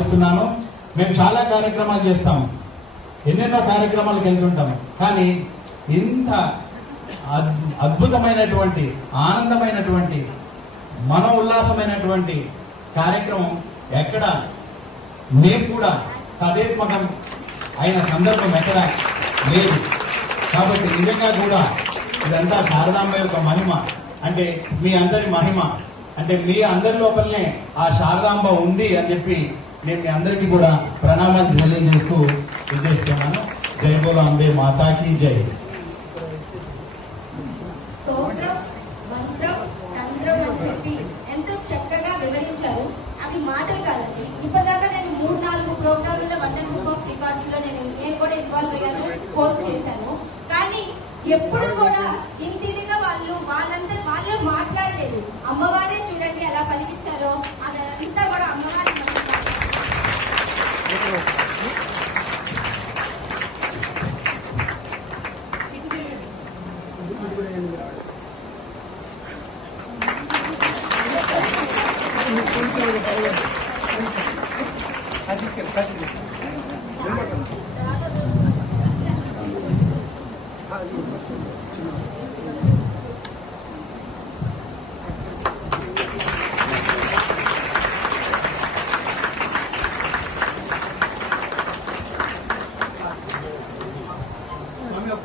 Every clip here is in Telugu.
భావిస్తున్నాను మేము చాలా కార్యక్రమాలు చేస్తాము. ఎన్నెన్నో కార్యక్రమాలకు వెళ్తుంటాము. కానీ ఇంత అద్- అద్భుతమైనటువంటి ఆనందమైనటువంటి మన ఉల్లాసమైనటువంటి కార్యక్రమం ఎక్కడ? మేము కూడా తదేత్మకం అయిన సందర్భం ఎక్కడ లేదు. కాబట్టి నిజంగా కూడా ఇదంతా శారదాంబ యొక్క మహిమ. అంటే మీ అందరి మహిమ. అంటే మీ అందరి లోపలనే ఆ శారదాంబ ఉంది అని చెప్పి నేను మీ అందరికీ కూడా ప్రణామాలు తెలియజేస్తూ ఉద్దేశిస్తున్నాను జై బోలో అంబే మాతాకి జై. తంత్రం చెప్పి ఎంతో చక్కగా వివరించారు. అవి మాటలు కాదండి. ఇప్పటిదాకా నేను మూడు నాలుగు ప్రోగ్రాంలలో వండర్ బుక్ ఆఫ్ రికార్డ్స్లో నేను నేను కూడా ఇన్వాల్వ్ అయ్యాను కోర్స్ చేశాను. కానీ ఎప్పుడు కూడా ఇంటిదిగా వాళ్ళు వాళ్ళంతా వాళ్ళే మాట్లాడలేదు. అమ్మవారే చూడండి ఎలా పలికించారో 가지게 가지게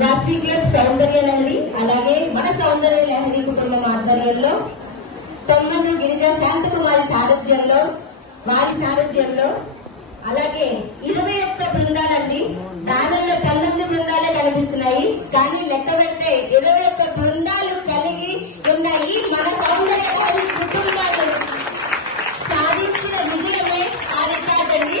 దాసి క్లబ్ సౌందర్య లహరి అలాగే మన సౌందర్య లహరి కుటుంబం ఆధ్వర్యంలో తొమ్మను గిరిజ శాంతకుమారి సారథ్యంలో వారి సారథ్యంలో అలాగే ఇరవై ఒక్క బృందాలండి దానిలో పంతొమ్మిది బృందాలే కనిపిస్తున్నాయి. కానీ లెక్క పెడితే ఇరవై ఒక్క బృందాలు కలిగి ఉన్నాయి మన సౌందర్య లహరి కుటుంబాలు సాధించిన విజయమే ఆ రికార్డ్ అండి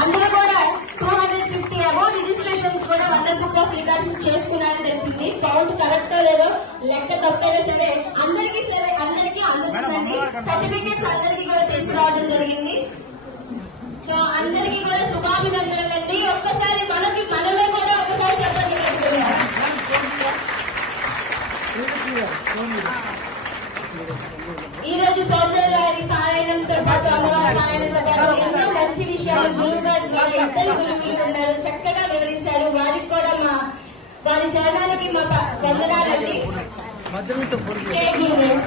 అందరూ కూడా two hundred fifty about registrations కూడా వండర్ బుక్ ఆఫ్ రికార్డ్స్ చేసుకున్నారని తెలిసింది. కౌంట్ కరెక్టో లేదో లెక్క తప్పైనా సరే అందరికీ సరే అందరికీ అందుతుందండి. సర్టిఫికేట్స్ అందరికీ కూడా తీసుకురావడం జరిగింది. సో అందరికీ కూడా శుభాభినందనలండి ఒక్కసారి మనకి మనమే కూడా ఒకసారి చెప్పండి. ఈ రోజు సౌందర్యారి పారాయణంతో పాటు అమ్మవారి పారాయణంతో పాటు మంచి విషయాలు గురువు గారి ఇద్దరు గురువులు ఉన్నారు చక్కగా వివరించారు. వారికి కూడా మా వారి చరణాలకి మా ప- వందనాలండి. మధ్యలో జై గురుదేవ్